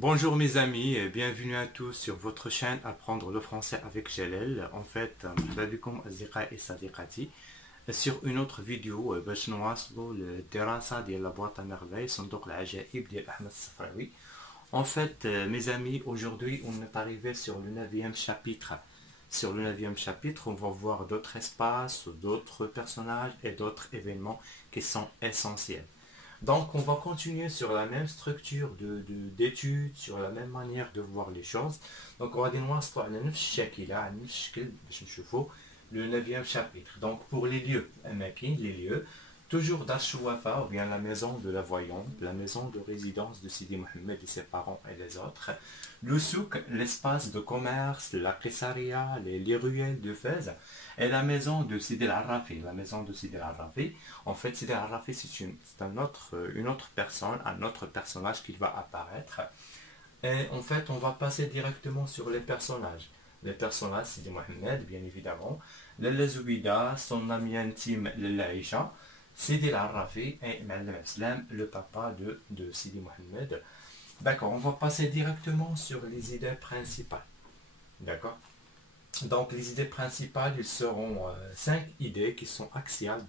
Bonjour mes amis et bienvenue à tous sur votre chaîne Apprendre le français avec Jalel. En fait, مرحبا بكم أصدقائي صديقاتي sur une autre vidéo باش نواصلوا الدراسة ديال la boîte à merveilles صندوق العجائب ديال أحمد الصفراوي. En fait, mes amis, aujourd'hui on est arrivé sur le 9e chapitre. Sur le 9e chapitre, on va voir d'autres espaces, d'autres personnages et d'autres événements qui sont essentiels. Donc, on va continuer sur la même structure d'études, sur la même manière de voir les choses. Donc, on va démontrer le 9e chapitre. Donc, pour les lieux, les lieux, toujours d'Ashwafa, ou bien la maison de la voyante, la maison de résidence de Sidi Mohamed et ses parents et les autres. Le souk, l'espace de commerce, la Qessaria, les ruelles de Fès, et la maison de Sidi al-Arrafi. La maison de Sidi al-Arrafi, en fait, Sidi al-Arrafi, c'est une autre personne, un autre personnage qui va apparaître. Et en fait, on va passer directement sur les personnages. Les personnages, Sidi Mohamed, bien évidemment, Lalla Zoubida, son ami intime, Lalla Aïcha, Sidi al-Arrafi et Ma'alem Aslam, le papa de Sidi Mohamed. D'accord, on va passer directement sur les idées principales. D'accord. Donc les idées principales, ils seront 5 idées qui sont axiales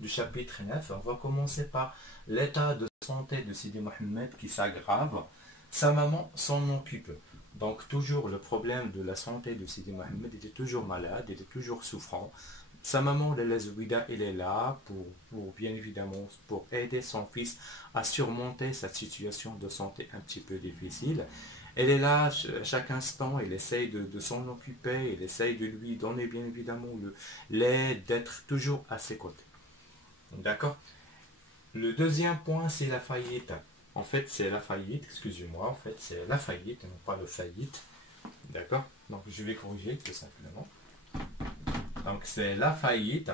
du chapitre 9. On va commencer par l'état de santé de Sidi Mohamed qui s'aggrave. Sa maman s'en occupe. Donc toujours le problème de la santé de Sidi Mohamed, il était toujours malade, il était toujours souffrant. Sa maman, Lalla Zoubida, elle est là pour bien évidemment pour aider son fils à surmonter cette situation de santé un petit peu difficile. Elle est là à chaque instant, elle essaye de s'en occuper, elle essaye de lui donner bien évidemment l'aide, d'être toujours à ses côtés. D'accord. Le deuxième point, c'est la faillite. En fait, c'est la faillite, excusez-moi, en fait, c'est la faillite, non pas le faillite. D'accord. Donc, je vais corriger tout simplement. Donc c'est la faillite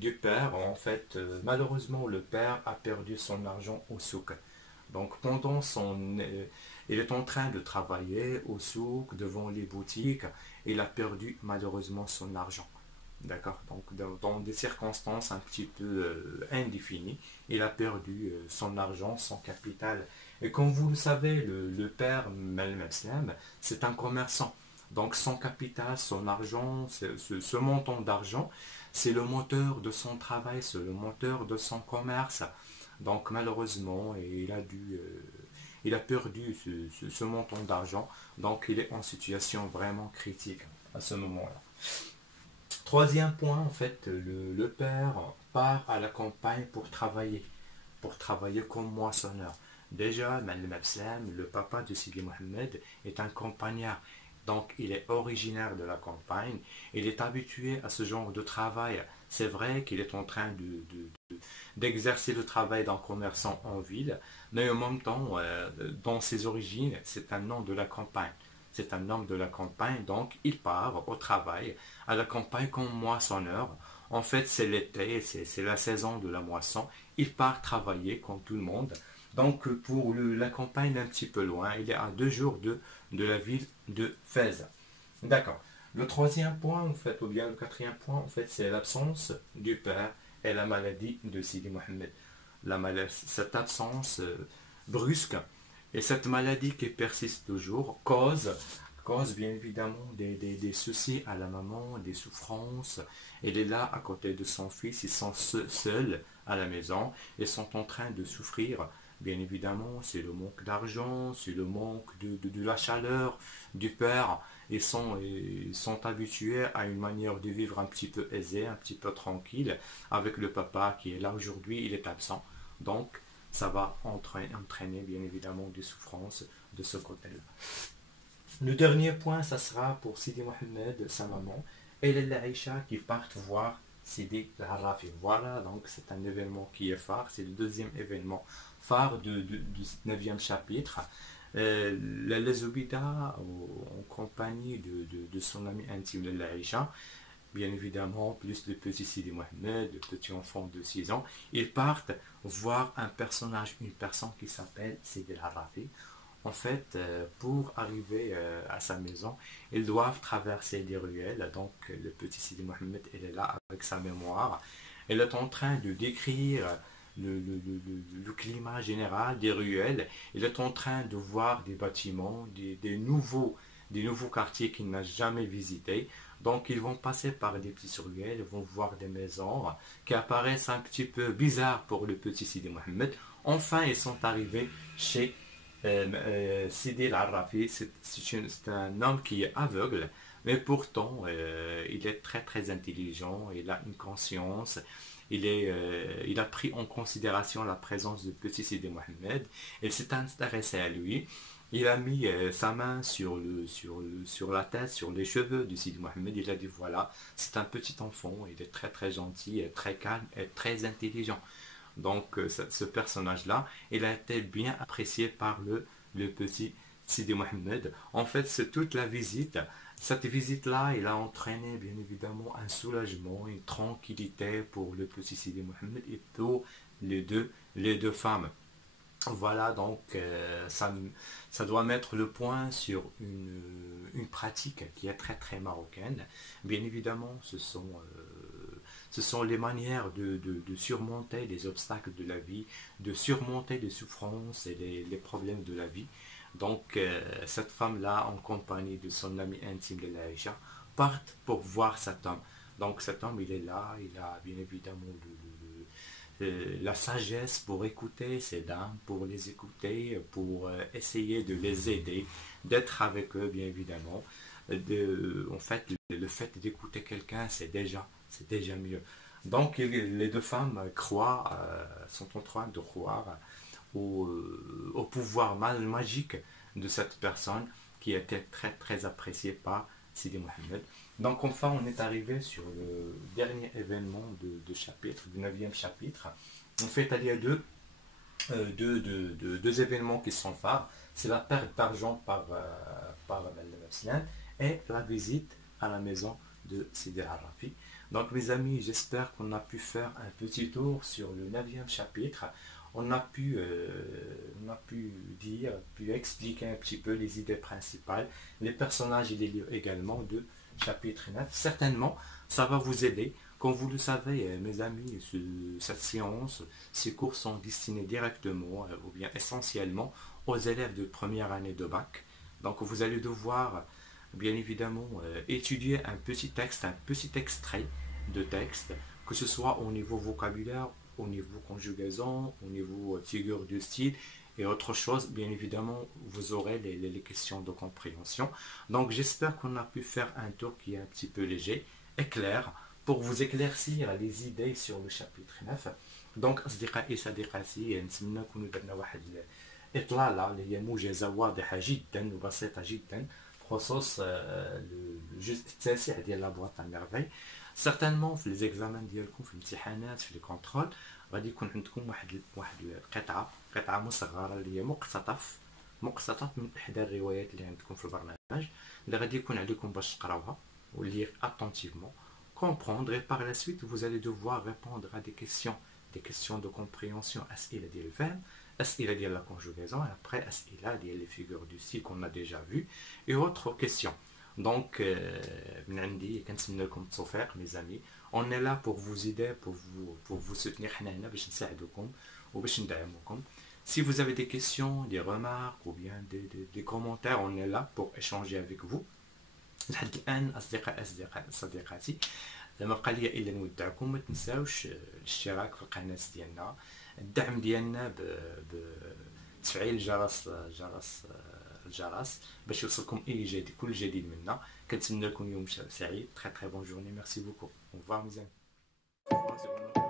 du père. En fait, malheureusement, le père a perdu son argent au souk. Donc pendant il est en train de travailler au souk, devant les boutiques, il a perdu malheureusement son argent. D'accord. Donc dans des circonstances un petit peu indéfinies, il a perdu son argent, son capital. Et comme vous le savez, le père, Ma'alem Aslam, c'est un commerçant. Donc son capital, son argent, ce montant d'argent, c'est le moteur de son travail, c'est le moteur de son commerce. Donc malheureusement, il a perdu ce montant d'argent. Donc il est en situation vraiment critique à ce moment-là. Troisième point, en fait, le père part à la campagne pour travailler comme moissonneur. Déjà, Ma'alem Aslam, le papa de Sidi Mohamed, est un campagnard. Donc, il est originaire de la campagne. Il est habitué à ce genre de travail. C'est vrai qu'il est en train d'exercer le travail d'un commerçant en ville, mais en même temps, dans ses origines, c'est un homme de la campagne. C'est un homme de la campagne, donc il part au travail, à la campagne comme moissonneur. En fait, c'est l'été, c'est la saison de la moisson. Il part travailler comme tout le monde. Donc, pour la campagne un petit peu loin, il est à 2 jours de la ville de Fès. D'accord. Le troisième point, en fait, ou bien le quatrième point, en fait, c'est l'absence du père et la maladie de Sidi Mohamed. Cette absence brusque et cette maladie qui persiste toujours cause bien évidemment des soucis à la maman, des souffrances. Elle est là à côté de son fils, ils sont seuls à la maison, ils sont en train de souffrir. Bien évidemment, c'est le manque d'argent, c'est le manque de la chaleur du père. Ils sont habitués à une manière de vivre un petit peu aisée, un petit peu tranquille, avec le papa qui est là aujourd'hui, il est absent. Donc, ça va entraîner bien évidemment des souffrances de ce côté-là. Le dernier point, ça sera pour Sidi Mohamed, sa maman, et Lalla Aïcha qui partent voir Sidi al-Arrafi. Voilà, donc c'est un événement qui est phare, c'est le deuxième événement phare du 9e chapitre. Lalla Zoubida, en compagnie de son ami intime Lalla Aïcha, bien évidemment, plus le petit Sidi Mohamed, le petit enfant de 6 ans, ils partent voir un personnage, une personne qui s'appelle Sidi al-Arrafi. En fait, pour arriver à sa maison, ils doivent traverser des ruelles. Donc, le petit Sidi Mohamed, il est là avec sa mémoire. Elle est en train de décrire le climat général des ruelles. Il est en train de voir des bâtiments, des nouveaux quartiers qu'il n'a jamais visités. Donc ils vont passer par des petites ruelles, ils vont voir des maisons qui apparaissent un petit peu bizarres pour le petit Sidi Mohamed. Enfin, ils sont arrivés chez Sidi Al-Arrafi. C'est un homme qui est aveugle, mais pourtant il est très très intelligent, il a une conscience. Il a pris en considération la présence du petit Sidi Mohamed. Il s'est intéressé à lui. Il a mis sa main sur la tête, sur les cheveux du Sidi Mohamed. Il a dit voilà, c'est un petit enfant, il est très très gentil, très calme et très intelligent. Donc ce personnage-là, il a été bien apprécié par le petit Sidi Mohamed. En fait, c'est toute la visite. Cette visite-là, il a entraîné bien évidemment un soulagement, une tranquillité pour le petit Sidi Mohamed et pour les deux femmes. Voilà, donc ça doit mettre le point sur une pratique qui est très très marocaine. Bien évidemment, ce sont les manières de surmonter les obstacles de la vie, de surmonter les souffrances et les problèmes de la vie. Donc cette femme-là, en compagnie de son ami intime de l'Aïcha, partent pour voir cet homme. Donc cet homme, il est là, il a bien évidemment la sagesse pour écouter ces dames, pour les écouter, pour essayer de les aider, d'être avec eux, bien évidemment. En fait, le fait d'écouter quelqu'un, c'est déjà mieux. Donc, les deux femmes sont en train de croire au pouvoir magique de cette personne qui était très très appréciée par Sidi Mohamed. Donc enfin on est arrivé sur le dernier événement de chapitre, du 9e chapitre. En fait il y a deux événements qui sont phares. C'est la perte d'argent par Mabslan et la visite à la maison de Sidi Al-Rafi. Donc mes amis, j'espère qu'on a pu faire un petit tour sur le 9e chapitre. On a pu expliquer un petit peu les idées principales, les personnages et les lieux également de chapitre 9. Certainement, ça va vous aider. Comme vous le savez, mes amis, cette séance, ces cours sont destinés directement ou bien essentiellement aux élèves de première année de bac. Donc vous allez devoir, bien évidemment, étudier un petit texte, un petit extrait de texte, que ce soit au niveau vocabulaire, au niveau conjugaison, au niveau figure de style et autre chose. Bien évidemment, vous aurez les questions de compréhension. Donc j'espère qu'on a pu faire un tour qui est un petit peu léger et clair pour vous éclaircir les idées sur le chapitre 9. Donc أصدقائي صديقاتي نتمنى نكونوا درنا واحد إطلالة اللي هي موجزة واضحة جدا وبسيطة جدا بخصوص الجزء التاسع ديال لابواط تاع ميرفي. Certainement في les examens ديالكم في الامتحانات في الكونترول غادي يكون عندكم واحد قطعة مصغرة اللي هي مقتطف من إحدى الروايات اللي عندكم في البرنامج اللي غادي يكون عليكم باش تقراوها و lire attentivement, comprendre et par la suite vous allez devoir répondre à des questions de compréhension, أسئلة ديال الفهم, أسئلة ديال la conjugaison et après أسئلة ديال les figures du style qu'on a déjà vu et autres questions. Donc من عندي كنتمنى لكم التوفيق mes amis. On est là pour vous aider, pour vous soutenir حنا هنا باش نساعدوكم وباش ندعموكم. Si vous avez des questions, des remarques ou bien des commentaires, on est là pour échanger avec vous. لحد الآن صديقاتي ما بقى لي الا نودعكم. ما تنساوش الاشتراك في القناة ديالنا، الدعم ديالنا بتفعيل الجرس باش يوصلكم كل جديد منا. كنتمنى لكم يوم سعيد. très très bonne journée. Merci beaucoup. Au revoir mes amis.